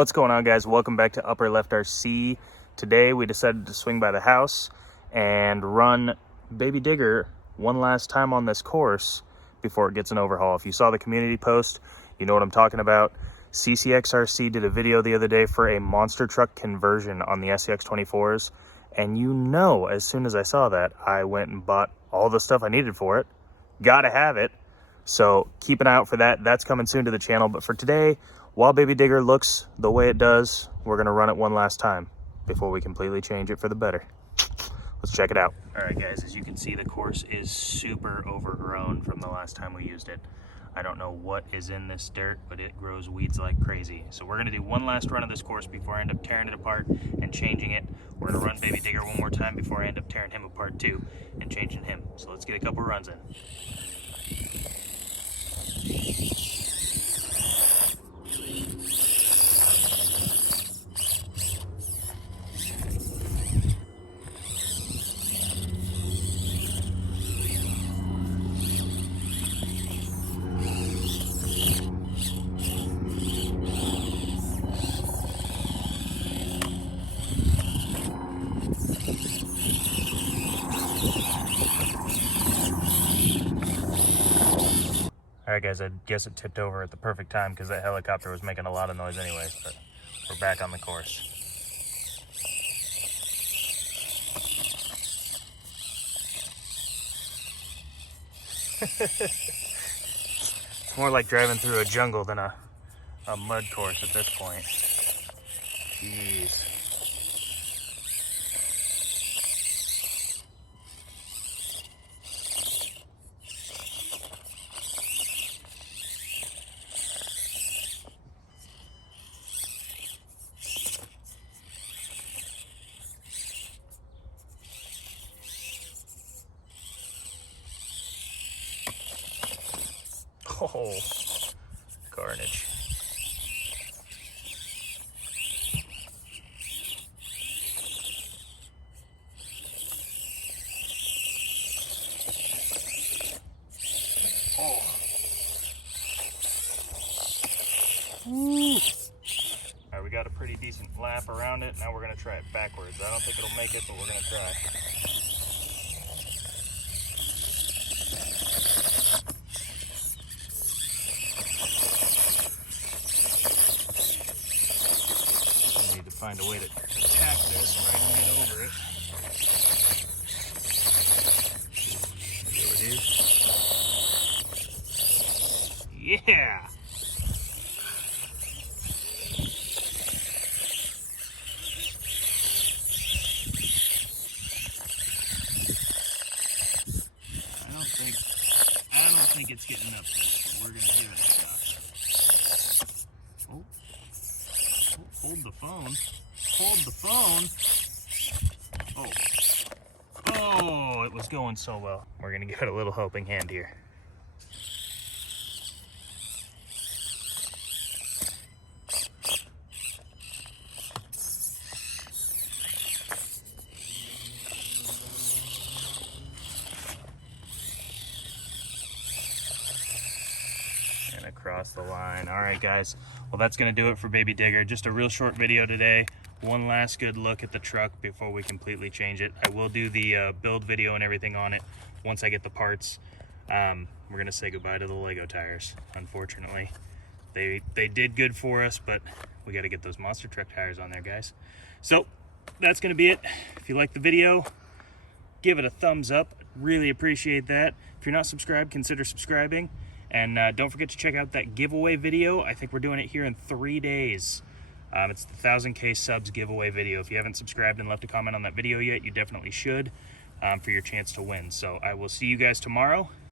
What's going on, guys? Welcome back to Upper Left RC. Today we decided to swing by the house and run Baby Digger one last time on this course before it gets an overhaul. If you saw the community post, you know what I'm talking about. SCX24 did a video the other day for a monster truck conversion on the SCX24s, and you know, as soon as I saw that, I went and bought all the stuff I needed for it. Gotta have it. So keep an eye out for that. That's coming soon to the channel. But for today, while Baby Digger looks the way it does, we're gonna run it one last time before we completely change it for the better. Let's check it out. All right, guys, as you can see, the course is super overgrown from the last time we used it. I don't know what is in this dirt, but it grows weeds like crazy. So we're gonna do one last run of this course before I end up tearing it apart and changing it. We're gonna run Baby Digger one more time before I end up tearing him apart too and changing him. So let's get a couple runs in. All right, guys, I guess it tipped over at the perfect time because that helicopter was making a lot of noise anyways, but we're back on the course. It's more like driving through a jungle than a mud course at this point. Jeez. Oh, carnage. Oh. Woo. All right, we got a pretty decent lap around it. Now we're gonna try it backwards. I don't think it'll make it, but we're gonna try. Find a way to attack this where I can get over it. There it is. Yeah! I don't think it's getting up there, so we're gonna give it a shot. Oh. Hold the phone. Hold the phone. Oh. Oh, it was going so well. We're gonna give it a little helping hand here. And across the line. All right, guys. Well, that's gonna do it for Baby Digger. Just a real short video today. One last good look at the truck before we completely change it. I will do the build video and everything on it once I get the parts. We're gonna say goodbye to the Lego tires, unfortunately. They did good for us, but we gotta get those monster truck tires on there, guys. So that's gonna be it. If you like the video, give it a thumbs up. Really appreciate that. If you're not subscribed, consider subscribing. And don't forget to check out that giveaway video. I think we're doing it here in 3 days. It's the 1000K subs giveaway video. If you haven't subscribed and left a comment on that video yet, you definitely should for your chance to win. So I will see you guys tomorrow.